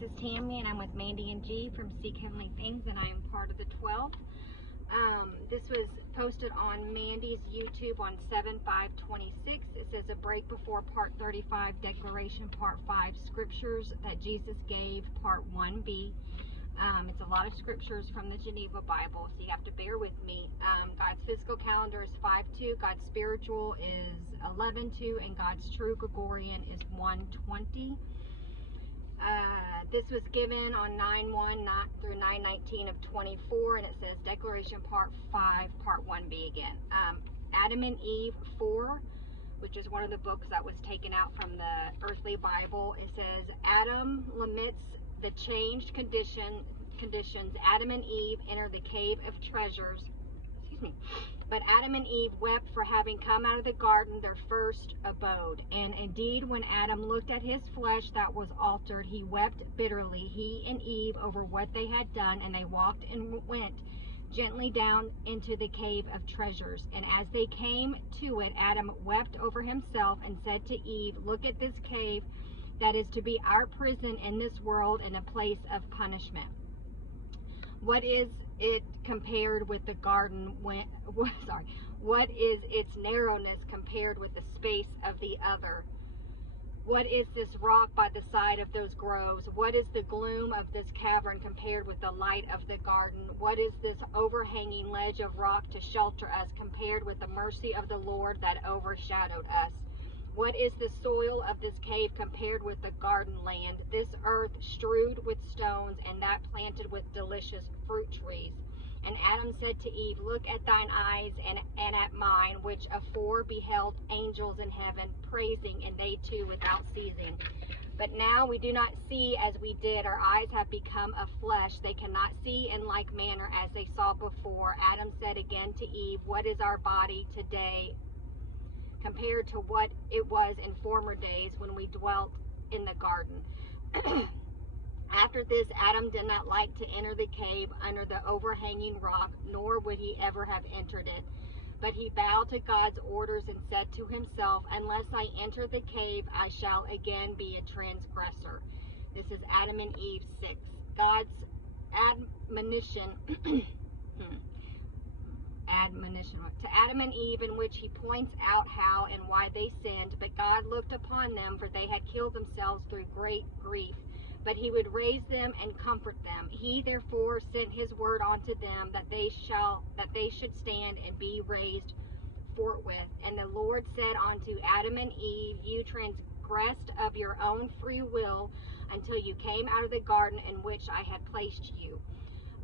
this is Tammy, and I'm with Mandy and G from Seek Heavenly Things, and I am part of the 12. This was posted on Mandy's YouTube on 7/5/26. It says a break before part 35, declaration part 5, scriptures that Jesus gave, part 1b. It's a lot of scriptures from the Geneva Bible, so you have to bear with me. God's physical calendar is 5/2, God's spiritual is 11/2, and God's true Gregorian is 1/20. This was given on 9/1 through 9/19 of 24, and it says declaration part 5, part 1b again. Adam and Eve 4, which is one of the books that was taken out from the earthly Bible. It says Adam laments the changed conditions. Adam and Eve enter the cave of treasures. But Adam and Eve wept for having come out of the garden, their first abode. And indeed, when Adam looked at his flesh that was altered, he wept bitterly, he and Eve, over what they had done, and they walked and went gently down into the cave of treasures. And as they came to it, Adam wept over himself and said to Eve, "Look at this cave that is to be our prison in this world and a place of punishment." What is it compared with the garden what is its narrowness compared with the space of the other? What is this rock by the side of those groves? What is the gloom of this cavern compared with the light of the garden? What is this overhanging ledge of rock to shelter us compared with the mercy of the Lord that overshadowed us? What is the soil of this cave compared with the garden land, this earth strewed with stones, and that planted with delicious fruit trees? And Adam said to Eve, "Look at thine eyes and at mine, which afore beheld angels in heaven, praising, and they too without ceasing. But now we do not see as we did. Our eyes have become of flesh. They cannot see in like manner as they saw before." Adam said again to Eve, "What is our body today compared to what it was in former days when we dwelt in the garden?" After this, Adam did not like to enter the cave under the overhanging rock, nor would he ever have entered it. But he bowed to God's orders and said to himself, "Unless I enter the cave, I shall again be a transgressor." This is Adam and Eve 6. God's admonition to Adam and Eve, in which he points out how and why they sinned. But God looked upon them, for they had killed themselves through great grief. But he would raise them and comfort them. He therefore sent his word unto them, that they should stand and be raised forthwith. And the Lord said unto Adam and Eve, "You transgressed of your own free will until you came out of the garden in which I had placed you.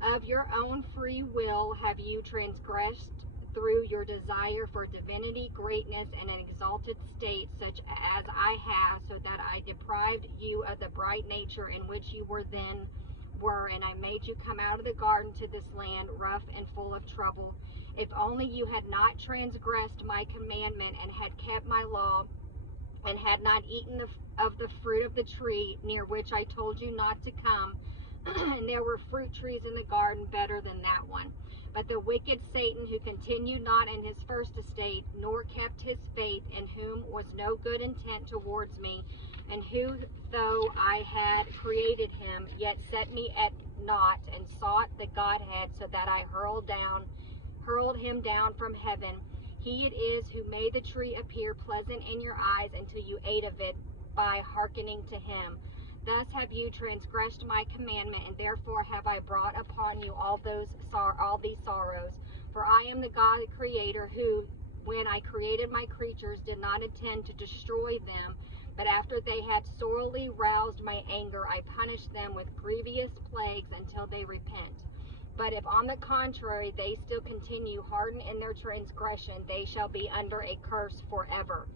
Of your own free will have you transgressed through your desire for divinity, greatness, and an exalted state, such as I have, so that I deprived you of the bright nature in which you then were, and I made you come out of the garden to this land, rough and full of trouble. If only you had not transgressed my commandment, and had kept my law, and had not eaten of the fruit of the tree near which I told you not to come." And there were fruit trees in the garden better than that one. But the wicked Satan, who continued not in his first estate, nor kept his faith, in whom was no good intent towards me, and who, though I had created him, yet set me at naught, and sought the Godhead, so that I hurled him down from heaven. He it is who made the tree appear pleasant in your eyes until you ate of it by hearkening to him. Thus have you transgressed my commandment, and therefore have I brought upon you all these sorrows. For I am the God, the Creator, who, when I created my creatures, did not intend to destroy them, but after they had sorely roused my anger, I punished them with grievous plagues until they repent. But if on the contrary they still continue hardened in their transgression, they shall be under a curse forever.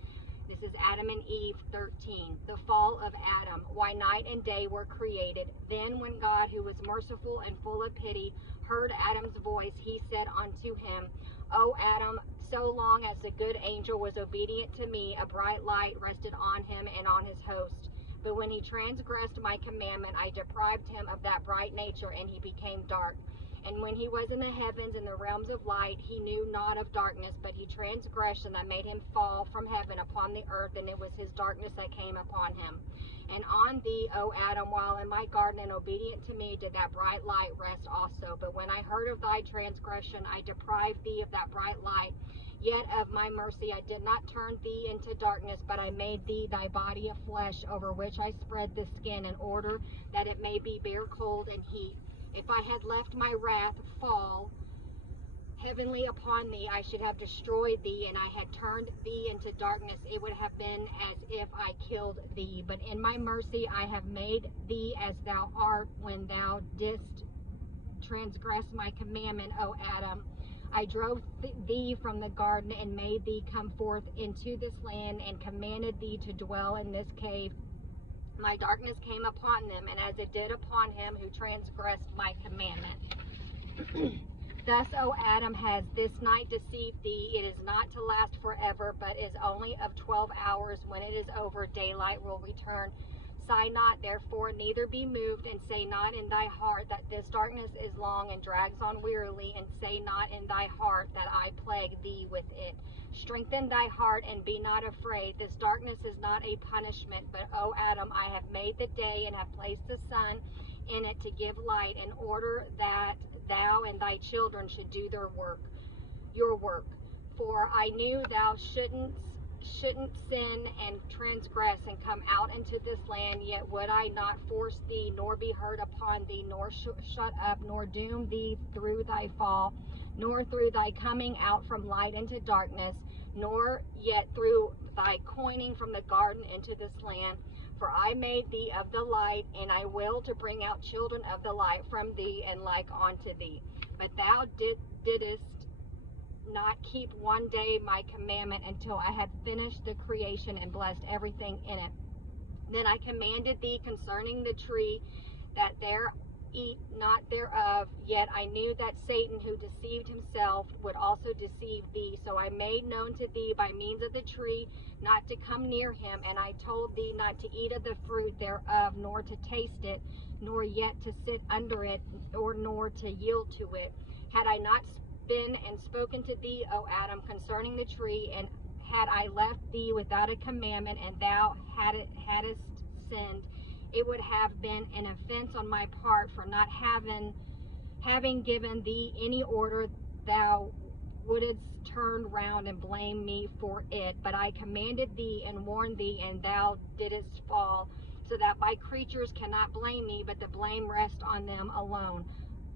This is Adam and Eve 13. The fall of Adam. Why night and day were created. Then when God, who was merciful and full of pity, heard Adam's voice, he said unto him, "O Adam, so long as the good angel was obedient to me, a bright light rested on him and on his host. But when he transgressed my commandment, I deprived him of that bright nature, and he became dark. And when he was in the heavens, in the realms of light, he knew not of darkness, but he transgressed, and I made him fall from heaven upon the earth, and it was his darkness that came upon him. And on thee, O Adam, while in my garden and obedient to me, did that bright light rest also. But when I heard of thy transgression, I deprived thee of that bright light. Yet of my mercy I did not turn thee into darkness, but I made thee thy body of flesh, over which I spread the skin, in order that it may be bear cold and heat. If I had left my wrath fall heavenly upon thee, I should have destroyed thee, and I had turned thee into darkness. It would have been as if I killed thee. But in my mercy I have made thee as thou art when thou didst transgress my commandment, O Adam. I drove thee from the garden and made thee come forth into this land, and commanded thee to dwell in this cave. My darkness came upon them, and as it did upon him who transgressed my commandment. Thus, O Adam, has this night deceived thee. It is not to last forever, but is only of 12 hours. When it is over, daylight will return. Sigh not, therefore, neither be moved, and say not in thy heart that this darkness is long and drags on wearily, and say not in thy heart that I plague thee with it. Strengthen thy heart and be not afraid. This darkness is not a punishment, but, O Adam, I have made the day and have placed the sun in it to give light, in order that thou and thy children should do your work. For I knew thou shouldn't sin and transgress and come out into this land, yet would I not force thee, nor be hurt upon thee, nor shut up, nor doom thee through thy fall, nor through thy coming out from light into darkness, nor yet through thy coining from the garden into this land. For I made thee of the light, and I will to bring out children of the light from thee, and like unto thee. But thou didst not keep one day my commandment, until I had finished the creation and blessed everything in it. Then I commanded thee concerning the tree, that there eat not thereof. Yet I knew that Satan, who deceived himself, would also deceive thee. So I made known to thee by means of the tree not to come near him. And I told thee not to eat of the fruit thereof, nor to taste it, nor yet to sit under it, nor to yield to it. Had I not been and spoken to thee, O Adam, concerning the tree, and had I left thee without a commandment, and thou hadst sinned, it would have been an offense on my part, for not having given thee any order, thou wouldst turn round and blame me for it. But I commanded thee and warned thee, and thou didst fall, so that my creatures cannot blame me, but the blame rests on them alone.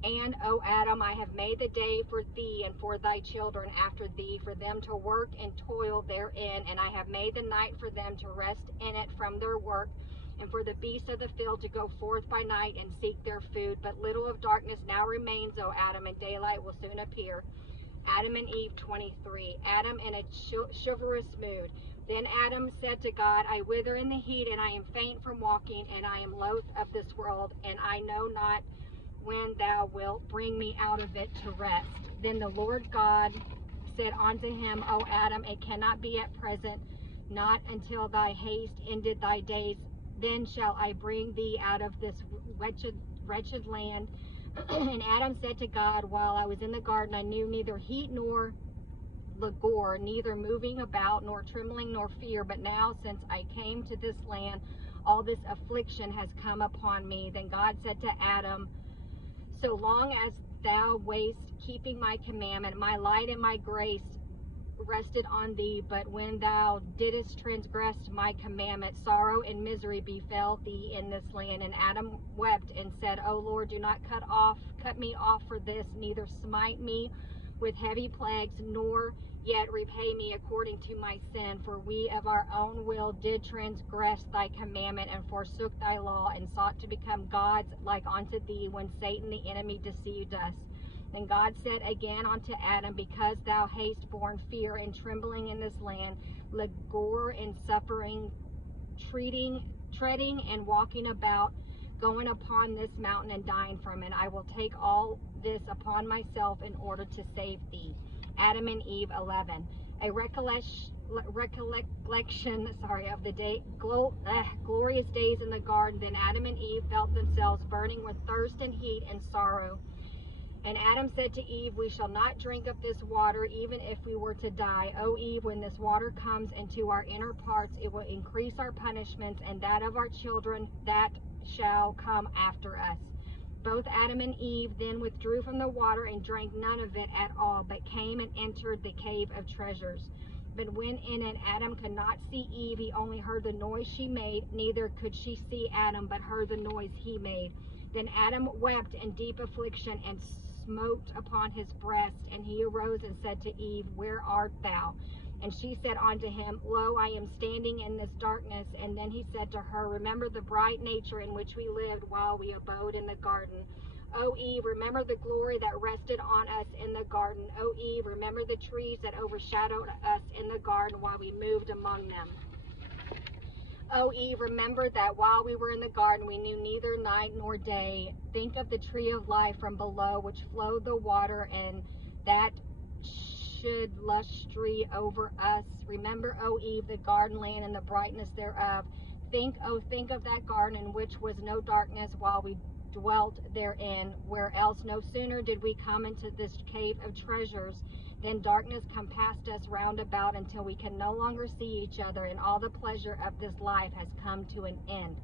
And, O Adam, I have made the day for thee and for thy children after thee, for them to work and toil therein, and I have made the night for them to rest in it from their work, and for the beasts of the field to go forth by night and seek their food. But little of darkness now remains, O Adam, and daylight will soon appear. Adam and Eve 23. Adam in a chivalrous mood. Then Adam said to God, I wither in the heat, and I am faint from walking, and I am loath of this world, and I know not when thou wilt bring me out of it to rest. Then the Lord God said unto him, O Adam, it cannot be at present, not until thy haste ended thy days. Then shall I bring thee out of this wretched land. And Adam said to God, while I was in the garden, I knew neither heat nor languor, neither moving about, nor trembling, nor fear. But now, since I came to this land, all this affliction has come upon me. Then God said to Adam, so long as thou wast keeping my commandment, my light and my grace rested on thee. But when thou didst transgress my commandment, sorrow and misery befell thee in this land. And Adam wept and said, O Lord, do not cut me off for this, neither smite me with heavy plagues, nor yet repay me according to my sin. For we of our own will did transgress thy commandment, and forsook thy law, and sought to become gods like unto thee, when Satan the enemy deceived us. And God said again unto Adam, because thou hast borne fear and trembling in this land, languor and suffering, treading and walking about, going upon this mountain and dying from it, I will take all this upon myself in order to save thee. Adam and Eve 11. A recollection of the day, glorious days in the garden. Then Adam and Eve felt themselves burning with thirst and heat and sorrow. And Adam said to Eve, we shall not drink of this water, even if we were to die. O Eve, when this water comes into our inner parts, it will increase our punishments and that of our children that shall come after us. Both Adam and Eve then withdrew from the water and drank none of it at all, but came and entered the cave of treasures. But when in it Adam could not see Eve, he only heard the noise she made, neither could she see Adam, but heard the noise he made. Then Adam wept in deep affliction and smote upon his breast, and he arose and said to Eve, where art thou? And she said unto him, lo, I am standing in this darkness. And then he said to her, remember the bright nature in which we lived while we abode in the garden. O Eve, remember the glory that rested on us in the garden. O Eve, remember the trees that overshadowed us in the garden while we moved among them. O Eve, remember that while we were in the garden, we knew neither night nor day. Think of the tree of life from below, which flowed the water, and that should lustry over us. Remember, O Eve, the garden land and the brightness thereof. Think of that garden in which was no darkness while we dwelt therein, where else no sooner did we come into this cave of treasures, then darkness compassed us round about until we can no longer see each other, and all the pleasure of this life has come to an end.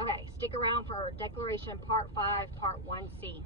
Okay, stick around for Declaration Part 5, Part 1C.